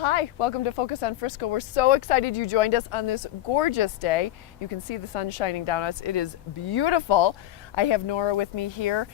hi, welcome to Focus on Frisco. We're so excited you joined us on this gorgeous day. You can see the sun shining down on us. It is beautiful. I have Nora with me here.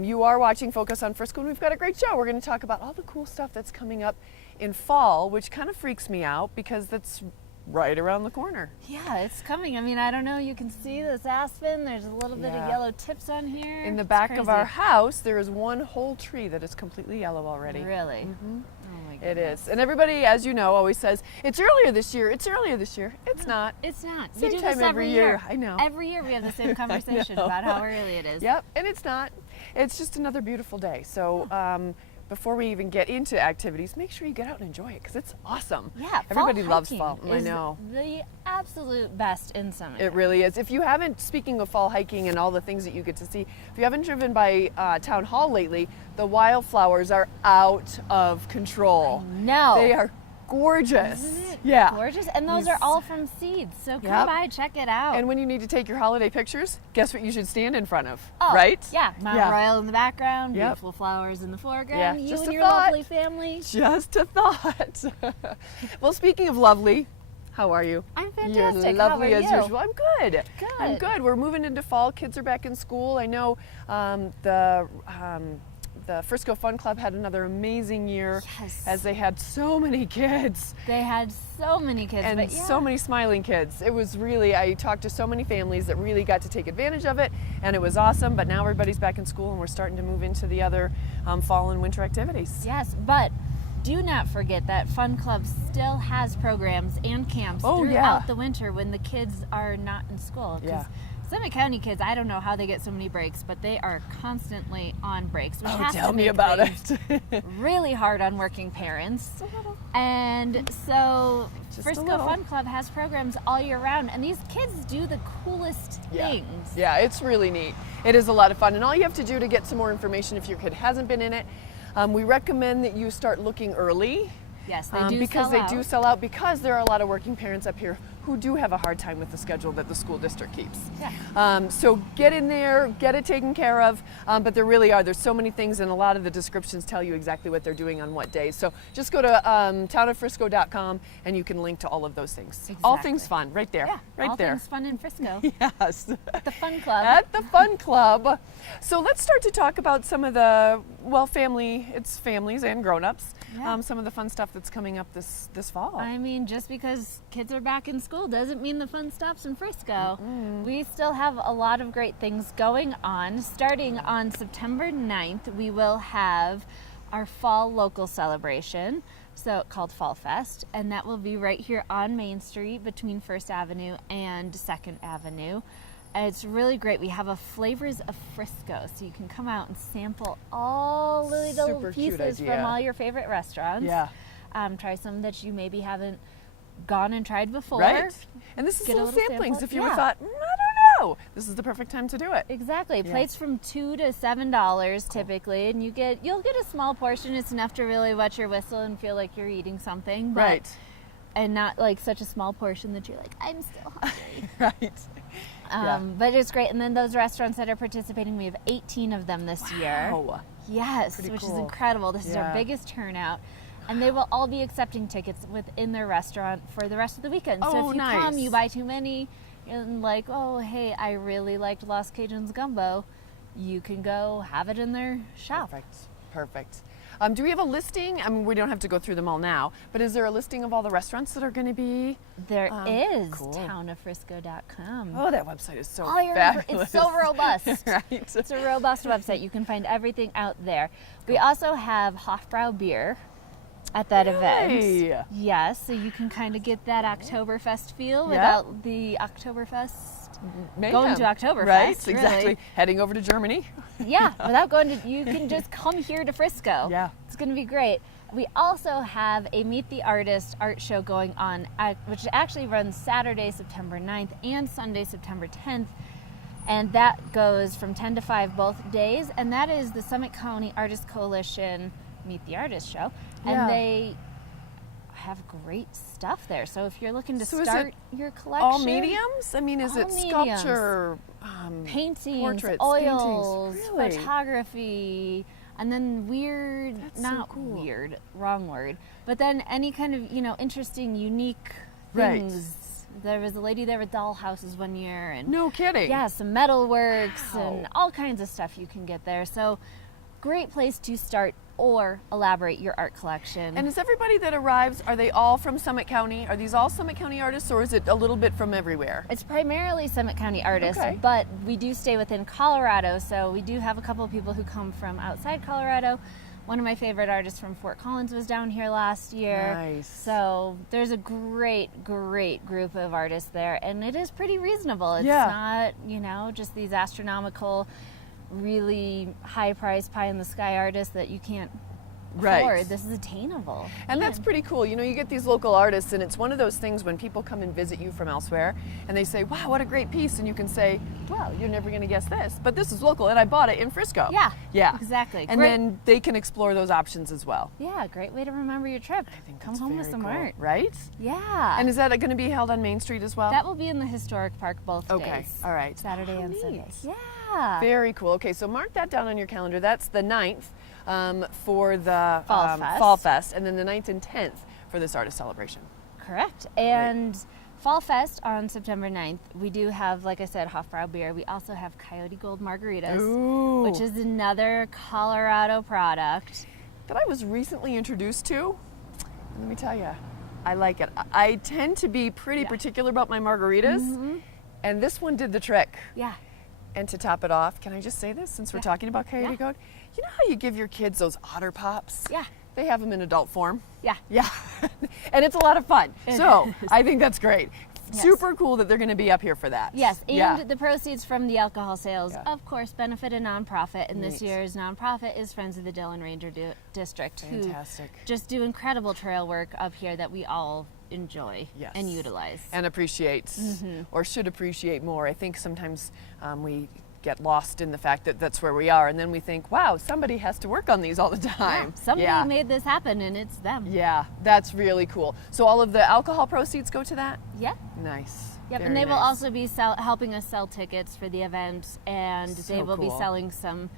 You are watching Focus on Frisco, and we've got a great show. We're going to talk about all the cool stuff that's coming up in fall, which kind of freaks me out because that's right around the corner. Yeah, it's coming. I mean, I don't know. You can see this aspen. There's a little bit of yellow tips on here. In the back of our house, there is one whole tree that is completely yellow already. Really? Mm-hmm. Oh my It goodness. is. And everybody, as you know, always says, it's earlier this year, it's earlier this year. It's not. It's not. Same We do time this every year. I know. Every year we have the same conversation about how early it is. Yep, and it's not. It's just another beautiful day. So before we even get into activities, make sure you get out and enjoy it because it's awesome. Yeah, everybody fall loves hiking fall. I is know. The absolute best in summer. It really is. If you haven't, speaking of fall hiking and all the things that you get to see, if you haven't driven by Town Hall lately, the wildflowers are out of control. No. They are gorgeous. Isn't it Yeah. gorgeous? And those are all from seeds. So come Yep. by, check it out. And when you need to take your holiday pictures, guess what you should stand in front of, Oh, right? Yeah, Mount Royal in the background, Yep. beautiful flowers in the foreground, Yeah, you just and a your thought. lovely family. Just a thought. Well, speaking of lovely, how are you? I'm You're fantastic. lovely How are as you? usual. I'm good. I'm Good. good. We're moving into fall. Kids are back in school. I know the Frisco Fun Club had another amazing year Yes. as they had so many kids. They had so many kids. And but yeah. so many smiling kids. It was really, I talked to so many families that really got to take advantage of it, and it was awesome. But now everybody's back in school, and we're starting to move into the other fall and winter activities. Yes, but do not forget that Fun Club still has programs and camps throughout the winter when the kids are not in school. 'Cause Yeah. Summit County kids, I don't know how they get so many breaks, but they are constantly on breaks, which has Tell to me make about things it. really hard on working parents. And so Just a Frisco little. Fun Club has programs all year round, and these kids do the coolest things. Yeah, it's really neat. It is a lot of fun. And all you have to do to get some more information if your kid hasn't been in it, we recommend that you start looking early. Yes, they do because sell they out. do sell out because there are a lot of working parents up here who do have a hard time with the schedule that the school district keeps. Yeah. So get in there, get it taken care of, but there really are. There's so many things, and a lot of the descriptions tell you exactly what they're doing on what days. So just go to townofFrisco.com and you can link to all of those things. All things fun, right there. Yeah, right all there. things fun in Frisco. Yes. The Fun Club. At the Fun Club. So let's start to talk about some of the, it's families and grown-ups, Yeah. some of the fun stuff that's coming up this fall. I mean, just because kids are back in school doesn't mean the fun stops in Frisco. We still have a lot of great things going on. Starting on September 9th, we will have our fall local celebration, so called Fall Fest, and that will be right here on Main Street between First Avenue and 2nd Avenue. And it's really great. We have a Flavors of Frisco, so you can come out and sample all the little Super cute pieces idea. from all your favorite restaurants. Yeah. Try some that you maybe haven't gone and tried before. Right. And this is Get a little little samplings. sample. If you Yeah. thought, I don't know, this is the perfect time to do it. Exactly. Yeah. Plates from $2 to $7 typically, and you'll get a small portion. It's enough to really wet your whistle and feel like you're eating something. But, Right. And not like such a small portion that you're like, I'm still hungry. Right. Yeah. But it's great. And then those restaurants that are participating, we have 18 of them this year. Wow. Yes, Pretty which is cool. incredible. This is Yeah. our biggest turnout. And they will all be accepting tickets within their restaurant for the rest of the weekend. So Oh, if you nice. come, you buy too many, and like, oh, hey, I really liked Lost Cajuns gumbo, you can go have it in their shop. Perfect. Do we have a listing? I mean, we don't have to go through them all now, but is there a listing of all the restaurants that are going to be? There is cool. townofFrisco.com. Oh, that website is so All your fabulous. It's so robust. Right. It's a robust website. You can find everything out there. We also have Hofbrau beer at that Really? event. Yes, so you can kind of get that Oktoberfest feel Yeah. without the Oktoberfest. Mayhem. Going to Oktoberfest, Right, really. exactly. Heading over to Germany. Yeah, without going to, you can just come here to Frisco. Yeah. It's going to be great. We also have a Meet the Artist art show going on, which actually runs Saturday, September 9th and Sunday, September 10th. And that goes from 10 to 5 both days. And that is the Summit County Artist Coalition Meet the Artist show. And Yeah. they have great stuff there. So if you're looking to So is start it your collection. All mediums? I mean, is All it mediums. sculpture, Paintings, portraits, oils, paintings? Really? photography. And then weird, That's so not cool. weird, wrong word, but then any kind of, interesting, unique Right. things. There was a lady there with dollhouses one year, and No kidding. yeah, some metalworks Wow. and all kinds of stuff you can get there. So great place to start or elaborate your art collection. And is everybody that arrives, are they all from Summit County? Are these all Summit County artists, or is it a little bit from everywhere? It's primarily Summit County artists, Okay. but we do stay within Colorado, so we do have a couple of people who come from outside Colorado. One of my favorite artists from Fort Collins was down here last year. Nice. So there's a great group of artists there, and it is pretty reasonable. It's Yeah. not, just these astronomical, really high-priced, pie-in-the-sky artists that you can't Right. afford. This is attainable. And that's pretty cool. You get these local artists, and it's one of those things when people come and visit you from elsewhere, and they say, wow, what a great piece. And you can say, well, you're never going to guess this, but this is local, and I bought it in Frisco. Yeah. Yeah. Exactly. And then they can explore those options as well. Yeah, great way to remember your trip. I think Come that's home with very some cool, art. right? Yeah. And is that going to be held on Main Street as well? That will be in the historic park both Okay. days. All right. Saturday How and neat. Sunday. Yeah. Very cool. Okay, so mark that down on your calendar. That's the 9th for the Fall Fest. Fall Fest, and then the 9th and 10th for this artist celebration. Correct. And Fall Fest on September 9th, we do have, like I said, Hofbrau beer. We also have Coyote Gold margaritas, Ooh. which is another Colorado product. That I was recently introduced to. Let me tell you, I like it. I tend to be pretty particular about my margaritas, and this one did the trick. Yeah. And to top it off, can I just say this since we're talking about Coyote Yeah. Gold? You know how you give your kids those Otter Pops? Yeah. They have them in adult form. Yeah. Yeah. And it's a lot of fun. It So is. I think that's great. Yes. Super cool that they're going to be up here for that. Yes, and Yeah. the proceeds from the alcohol sales, Yeah. of course, benefit a nonprofit. And this Neat. year's nonprofit is Friends of the Dillon Ranger District, Fantastic. who just do incredible trail work up here that we all enjoy Yes. and utilize. And appreciate, or should appreciate more. I think sometimes we get lost in the fact that that's where we are, and then we think, wow, somebody has to work on these all the time. Somebody made this happen, and it's them. Yeah, that's really cool. So all of the alcohol proceeds go to that? Yep. Nice. Yep, Very and they will nice. also be helping us sell tickets for the event, and So they will be cool. selling some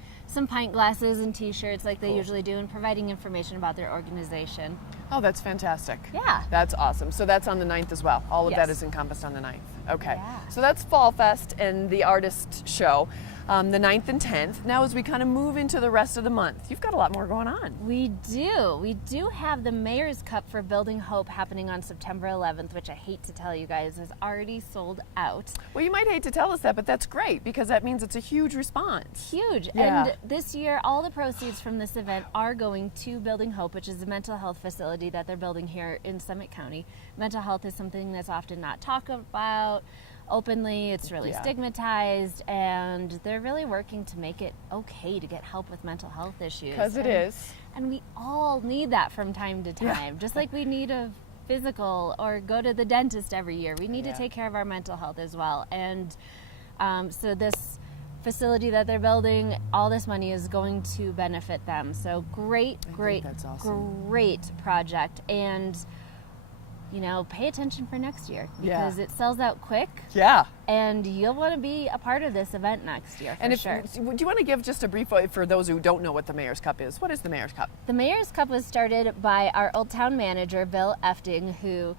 pint glasses and T-shirts like they Cool. usually do, and providing information about their organization. Oh, that's fantastic. Yeah. That's awesome. So that's on the 9th as well. All of that Yes. is encompassed on the 9th. Okay. Yeah. So that's Fall Fest and the artist show, the 9th and 10th. Now as we kind of move into the rest of the month, you've got a lot more going on. We do. We do have the Mayor's Cup for Building Hope happening on September 11th, which I hate to tell you guys is already sold out. Well, you might hate to tell us that, but that's great because that means it's a huge response. Huge. Yeah. And this year, all the proceeds from this event are going to Building Hope, which is a mental health facility that they're building here in Summit County. Mental health is something that's often not talked about openly. It's really Yeah. stigmatized, and they're really working to make it okay to get help with mental health issues. Because it And- is. And we all need that from time to time, just like we need a physical or go to the dentist every year. We need Yeah. to take care of our mental health as well. And so this facility that they're building, all this money is going to benefit them. So great, that's awesome. great project. And pay attention for next year Yeah. because it sells out quick, Yeah. and you'll want to be a part of this event next year. And sure. do you want to give just a brief for those who don't know what the Mayor's Cup is? What is the Mayor's Cup? The Mayor's Cup was started by our Old Town manager, Bill Efting, who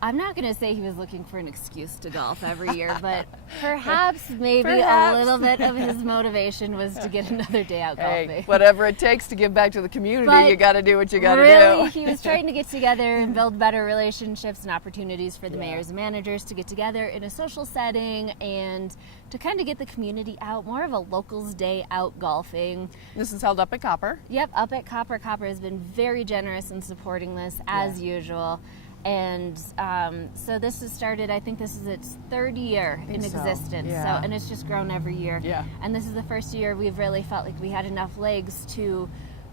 I'm not going to say he was looking for an excuse to golf every year, but perhaps maybe a little bit of his motivation was to get another day out golfing. Hey, whatever it takes to give back to the community, But you got to do what you got to Really, do. he was trying to get together and build better relationships and opportunities for the Yeah. mayors and managers to get together in a social setting and to kind of get the community out, more of a locals day out golfing. This is held up at Copper. Yep, up at Copper. Copper has been very generous in supporting this, as usual. And so this has started, I think this is its third year in so, existence. yeah. And it's just grown every year. Yeah. And this is the first year we've really felt like we had enough legs to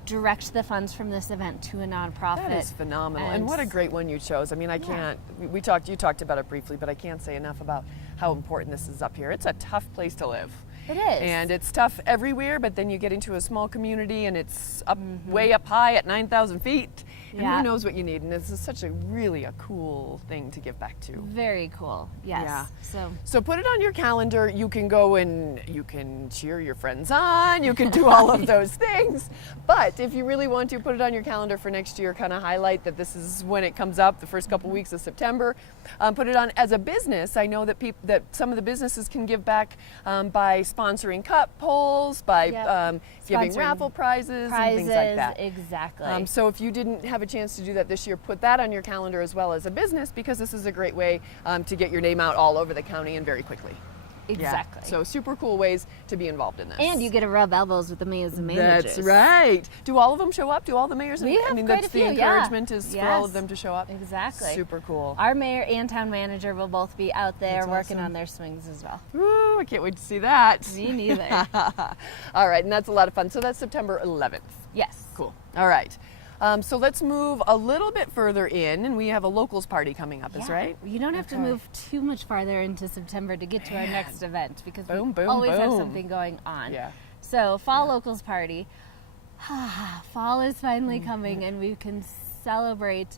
direct the funds from this event to a nonprofit. That is phenomenal. And what a great one you chose. I mean, I can't, you talked about it briefly, but I can't say enough about how important this is up here. It's a tough place to live. It is. And it's tough everywhere, but then you get into a small community and it's up way up high at 9,000 feet. And Yeah. who knows what you need. And this is such a really cool thing to give back to. Very cool. Yes. Yeah. So So put it on your calendar. You can go and you can cheer your friends on. You can do all of those things. But if you really want to, put it on your calendar for next year. Kind of highlight that this is when it comes up, the first couple weeks of September. Put it on as a business. I know that that some of the businesses can give back by sponsoring cup polls, by Yep. giving Sponsoring raffle prizes and things like that. Exactly. So if you didn't have a chance to do that this year, put that on your calendar as well as a business, because this is a great way to get your name out all over the county and very quickly. Exactly. Yeah. So super cool ways to be involved in this. And you get to rub elbows with the mayors and managers. That's right. Do all of them show up? Do all the mayors? We have quite that's a few, the yeah. encouragement is for all of Yes. them to show up. Exactly. Super cool. Our mayor and town manager will both be out there That's working awesome. on their swings as well. Ooh, I can't wait to see that. Me neither. All right, and that's a lot of fun. So that's September 11th. Yes. Cool. All right. So let's move a little bit further in, and we have a locals party coming up, is Yeah. right? You don't have to Okay. move too much farther into September to get to our next event, because Boom, we boom, always have boom. something going on. Yeah. So fall locals party. Fall is finally Mm-hmm. coming, and we can celebrate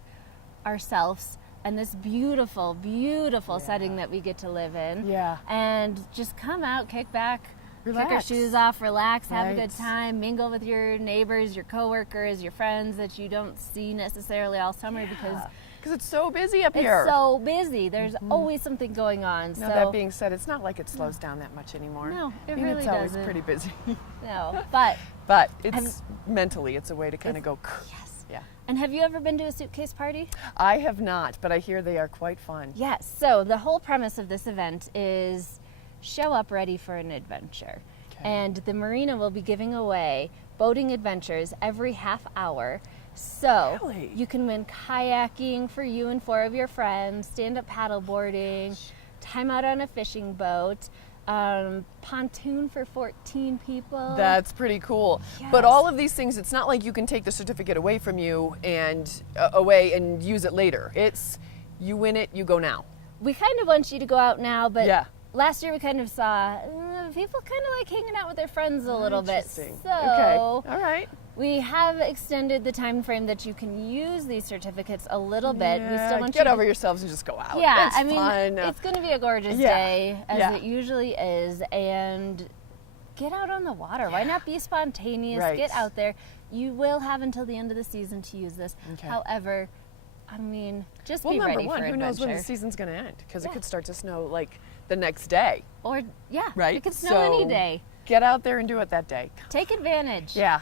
ourselves and this beautiful, beautiful setting that we get to live in. Yeah. And just come out, kick back, kick our Relax. shoes off, relax, have a good Right. time, mingle with your neighbors, your coworkers, your friends that you don't see necessarily all summer because Because it's so busy up it's here. so busy. There's always something going on. Now, so that being said, it's not like it slows down that much anymore. No, it I mean, really it's always doesn't. pretty busy. no, but But it's mentally, it's a way to kind of go, yes. yeah. And have you ever been to a suitcase party? I have not, but I hear they are quite fun. Yes. So the whole premise of this event is show up ready for an adventure. Okay. And the marina will be giving away boating adventures every half hour. So Really? you can win kayaking for you and 4 of your friends, stand-up paddle boarding, time out on a fishing boat, pontoon for 14 people. That's pretty cool. Yes. But all of these things, it's not like you can take the certificate away from you and away and use it later. It's you win it, you go now. We kind of want you to go out now, but Yeah. last year we kind of saw people kind of like hanging out with their friends a little bit. Interesting. So Okay. All right. we have extended the time frame that you can use these certificates a little bit. We Yeah, still want get you over to, yourselves and just go out. Yeah, It's I mean, fun. it's going to be a gorgeous Yeah. day, as Yeah. it usually is, and get out on the water. Why not be spontaneous? Right. Get out there. You will have until the end of the season to use this. Okay. However, I mean, just Well, be number ready one, for who adventure. knows when the season's going to end? Because Yeah. it could start to snow like the next day. Or, yeah, Right? it could snow any So- day. Get out there and do it that day. Take advantage. Yeah.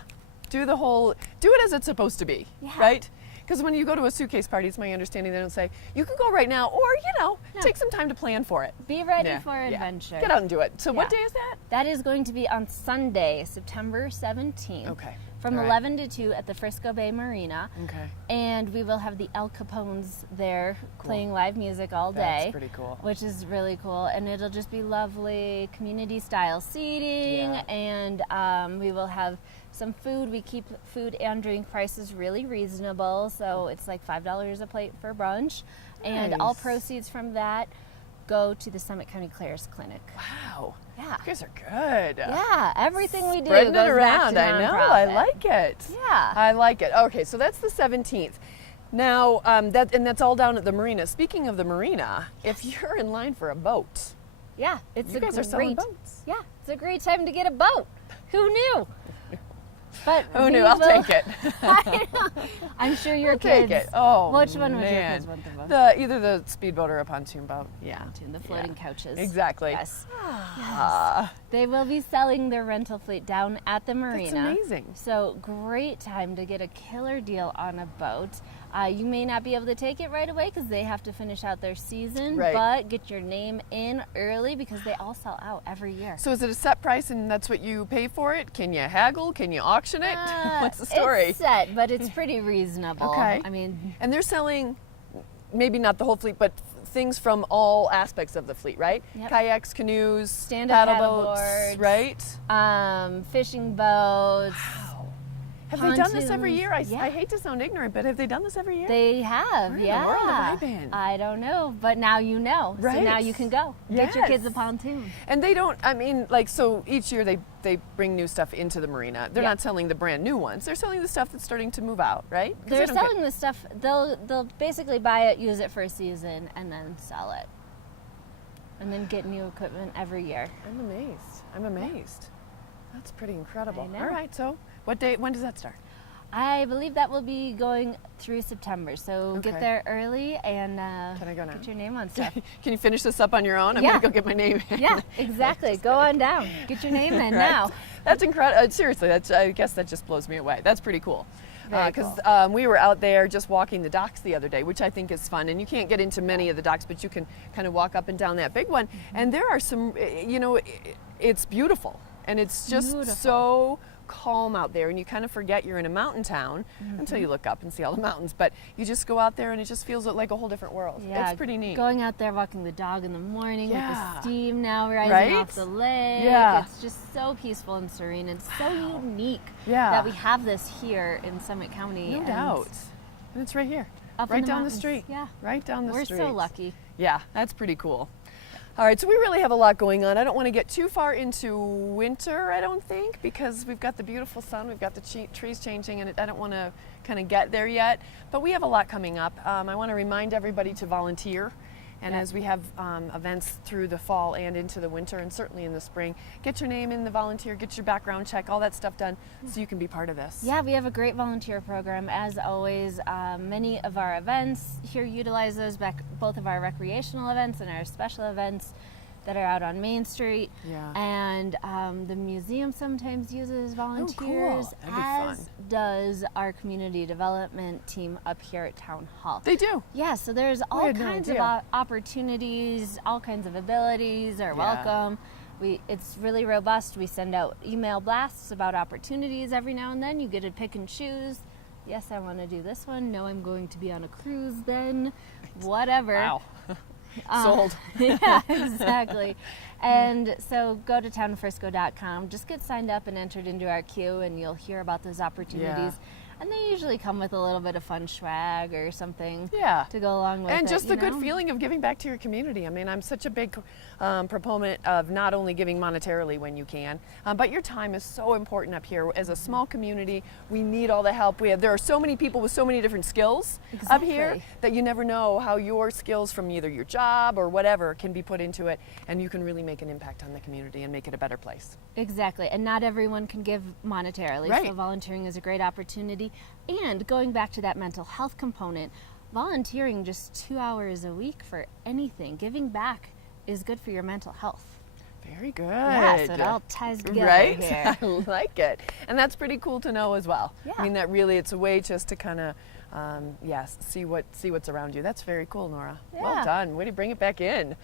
Do it as it's supposed to be, Yeah. right? Because when you go to a suitcase party, it's my understanding they don't say, you can go right now, or, No. take some time to plan for it. Be ready Yeah, for yeah. adventure. Get out and do it. So what Yeah. day is that? That is going to be on Sunday, September 17th. Okay. From All right. 11 to 2 at the Frisco Bay Marina. Okay. And we will have the El Capones there playing live music all day. That's pretty cool. Which is really cool. And it'll just be lovely community style seating. Yeah. And we will have some food. We keep food and drink prices really reasonable. So it's like $5 a plate for brunch. And all Nice. proceeds from that go to the Summit County Clares Clinic. Wow. Yeah. You guys are good. Yeah, everything we do Spreading goes it around. back to I know. I nonprofit. like it. Yeah. I like it. Okay, so that's the 17th. Now, that's all down at the marina. Speaking of the marina, if you're in line for a boat, Yeah, it's you a guys are great, selling boats. Yeah, it's a great time to get a boat. Who knew? But Who we knew? I'll will- take it. I'm sure your I'll kids. take it. Oh, Which one would your man. kids want the most? Either the speedboat or a pontoon boat. Yeah. Pontoon, the floating couches. Exactly. Yes. Ah, They will be selling their rental fleet down at the marina. amazing. So great time to get a killer deal on a boat. You may not be able to take it right away because they have to finish out their season, Right. but get your name in early because they all sell out every year. so is it a set price and that's what you pay for it? Can you haggle? Can you auction it? What's the It's story? set, but it's pretty reasonable. Okay. I mean, And they're selling maybe not the whole fleet, but things from all aspects of the fleet, right? Yep. Kayaks, canoes, Stand-up paddle boats, paddleboards. right? fishing boats. Wow. Have they done this every Pontoons. year? I Yeah. hate to sound ignorant, but have they done this every year? They have, Where in the yeah. world have I been? I don't know, but now you know. So now Right. you can go. Get your kids a Yes. pontoon. And they don't, I mean, like, so each year they bring new stuff into the marina. They're Yeah. not selling the brand new ones. They're selling the stuff that's starting to move out, right? 'Cause they They're don't get- selling the stuff. They'll basically buy it, use it for a season, and then sell it, and then get new equipment every year. I'm amazed. I'm amazed. That's pretty incredible. I know. All right, so when does that start? I believe that will be going through September. So Okay. get there early and Can I go now? get your name on stuff. Can you finish this up on your own? I'm Yeah. going to go get my name in. Yeah, exactly. Go on down. Get your name in Right? now. That's incredible. Seriously, I guess that just blows me away. That's pretty cool. Very Because cool. we were out there just walking the docks the other day, which I think is fun. And you can't get into many of the docks, but you can kind of walk up and down that big one. And there are some, it's beautiful. And it's just Beautiful. so calm out there. And you kind of forget you're in a mountain town until you look up and see all the mountains. But you just go out there and it just feels like a whole different world. Yeah, It's pretty neat. Going out there, walking the dog in the morning with Yeah. the steam now rising Right? off the lake. Yeah. It's just so peaceful and serene. It's so unique Yeah. that we have this here in Summit County. No and doubt. And it's right here. Up in right the down the mountains. street. Yeah. Right down the We're street. so lucky. Yeah, that's pretty cool. All right, so we really have a lot going on. I don't want to get too far into winter, I don't think, because we've got the beautiful sun, we've got the trees changing, and I don't want to kind of get there yet. But we have a lot coming up. I want to remind everybody to volunteer. And Yeah. as we have events through the fall and into the winter, and certainly in the spring, get your name in the volunteer, get your background check, all that stuff done, so you can be part of this. Yeah, we have a great volunteer program. As always, many of our events here utilize those, both of our recreational events and our special events that are out on Main Street. Yeah. And the museum sometimes uses volunteers, That'd be fun. as does our community development team up here at Town Hall. They do. Yeah, so there's all had no kinds of idea. opportunities, all kinds of abilities are Yeah. welcome. It's really robust. We send out email blasts about opportunities every now and then. You get to pick and choose. Yes, I want to do this one. No, I'm going to be on a cruise then. Whatever. Wow. Sold. Yeah, exactly. And so go to townfrisco.com. Just get signed up and entered into our queue, and you'll hear about those opportunities. And they usually come with a little bit of fun swag or something Yeah. to go along with it. And just the you good know? feeling of giving back to your community. I mean, I'm such a big proponent of not only giving monetarily when you can, but your time is so important up here. As a small community, we need all the help. There are so many people with so many different skills up here Exactly. that you never know how your skills from either your job or whatever can be put into it, and you can really make an impact on the community and make it a better place. Exactly. And not everyone can give monetarily. Right. So volunteering is a great opportunity. And going back to that mental health component, volunteering just 2 hours a week for anything, giving back is good for your mental health. Very good. Yes, it all ties together right? here. I like it. And that's pretty cool to know as well. Yeah. I mean, that really, it's a way just to kind of, see what's around you. That's very cool, Nora. Well Yeah. done. Way to bring it back in.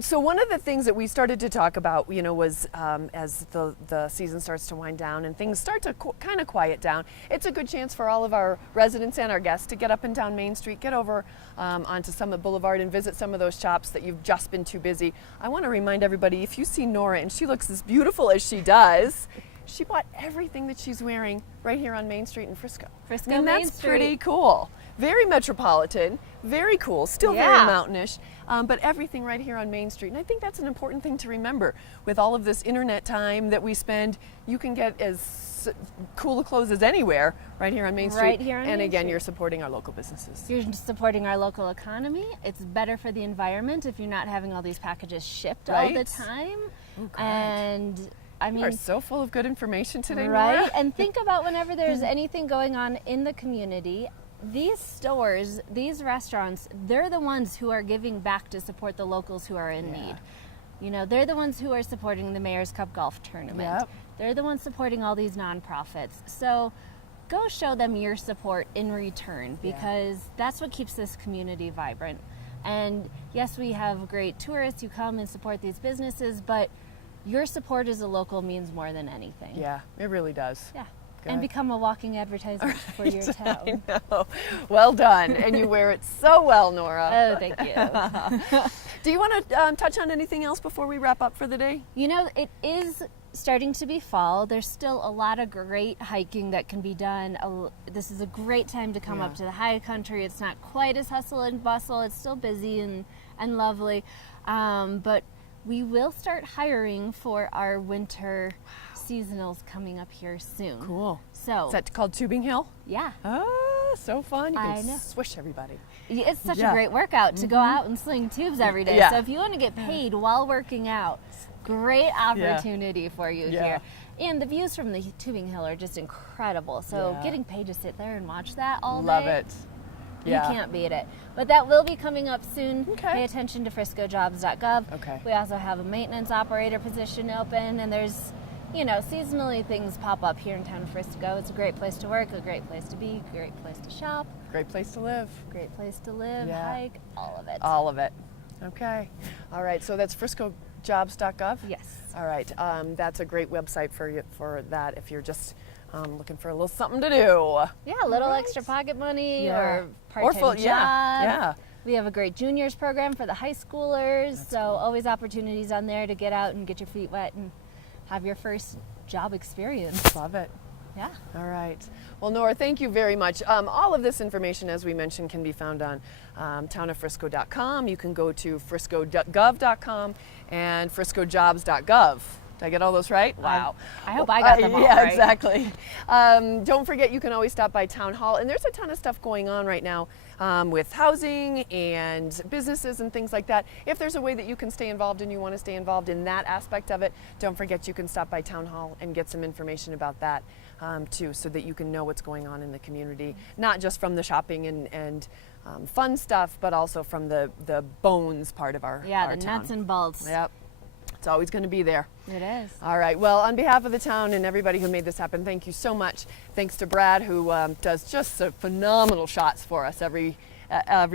So one of the things that we started to talk about, was as the season starts to wind down and things start to kind of quiet down, it's a good chance for all of our residents and our guests to get up and down Main Street, get over onto Summit Boulevard and visit some of those shops that you've just been too busy. I want to remind everybody, if you see Nora and she looks as beautiful as she does, she bought everything that she's wearing right here on Main Street in Frisco. Frisco and Main that's Street. pretty cool. Very metropolitan, very cool, still very Yeah. mountainish, but everything right here on Main Street. And I think that's an important thing to remember. With all of this internet time that we spend, you can get as cool clothes as anywhere right here on Main Street. Right here on and Main again, Street. you're supporting our local businesses. You're supporting our local economy. It's better for the environment if you're not having all these packages shipped all the Right? time. Oh, God. And I You mean, are so full of good information today, right? Nora. And think about whenever there's anything going on in the community, these stores, these restaurants, they're the ones who are giving back to support the locals who are in Yeah. need. They're the ones who are supporting the Mayor's Cup Golf Tournament. Yep. They're the ones supporting all these nonprofits. So go show them your support in return, because that's what keeps this community vibrant. And yes, we have great tourists who come and support these businesses, but your support as a local means more than anything. Yeah, it really does. Yeah. Good. And become a walking advertisement for your town. I know. Well done. And you wear it so well, Nora. Oh, thank you. Do you want to touch on anything else before we wrap up for the day? It is starting to be fall. There's still a lot of great hiking that can be done. This is a great time to come up to the high country. It's not quite as hustle and bustle. It's still busy and lovely. But we will start hiring for our winter seasonals coming up here soon. Cool. So Is that called Tubing Hill? yeah. Oh, so fun. You I can know. swish everybody. It's such a great workout to go out and sling tubes every day. Yeah. So if you want to get paid while working out, great opportunity for you here. And the views from the Tubing Hill are just incredible. So getting paid to sit there and watch that all day. Love it. You can't beat it. But that will be coming up soon. Okay. Pay attention to friscojobs.gov. Okay. We also have a maintenance operator position open, and there's, seasonally things pop up here in town of Frisco. It's a great place to work, a great place to be, great place to shop, Great place to live. great place to live, Yeah. hike, all of it. All of it. Okay. All right. So that's friscojobs.gov? Yes. All right. That's a great website for you for that if you're just looking for a little something to do. Yeah, a little Right. extra pocket money Yeah. or part-time full- job. yeah. We have a great juniors program for the high schoolers, so always opportunities on there to get out and get your feet wet and have your first job experience. Love it. Yeah. All right. Well, Nora, thank you very much. All of this information, as we mentioned, can be found on townoffrisco.com. You can go to frisco.gov.com and friscojobs.gov. Did I get all those right? Wow. I hope I got them all yeah, right. exactly. Don't forget, you can always stop by Town Hall, and there's a ton of stuff going on right now with housing and businesses and things like that. If there's a way that you can stay involved and you want to stay involved in that aspect of it, don't forget you can stop by Town Hall and get some information about that too, so that you can know what's going on in the community, not just from the shopping and fun stuff, but also from the bones part of our Yeah, the town. nuts and bolts. Yep. It's always going to be there. It is. All right. Well, on behalf of the town and everybody who made this happen, thank you so much. Thanks to Brad, who does just phenomenal shots for us every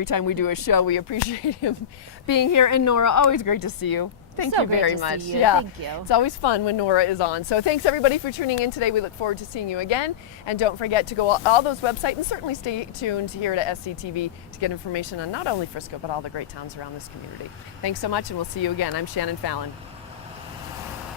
time we do a show. We appreciate him being here. And Nora, always great to see you. Thank So you great very to see much. you. Yeah, Thank you. It's always fun when Nora is on. So thanks everybody for tuning in today. We look forward to seeing you again. And don't forget to go all those websites and certainly stay tuned here to SCTV to get information on not only Frisco but all the great towns around this community. Thanks so much, and we'll see you again. I'm Shannon Fallon.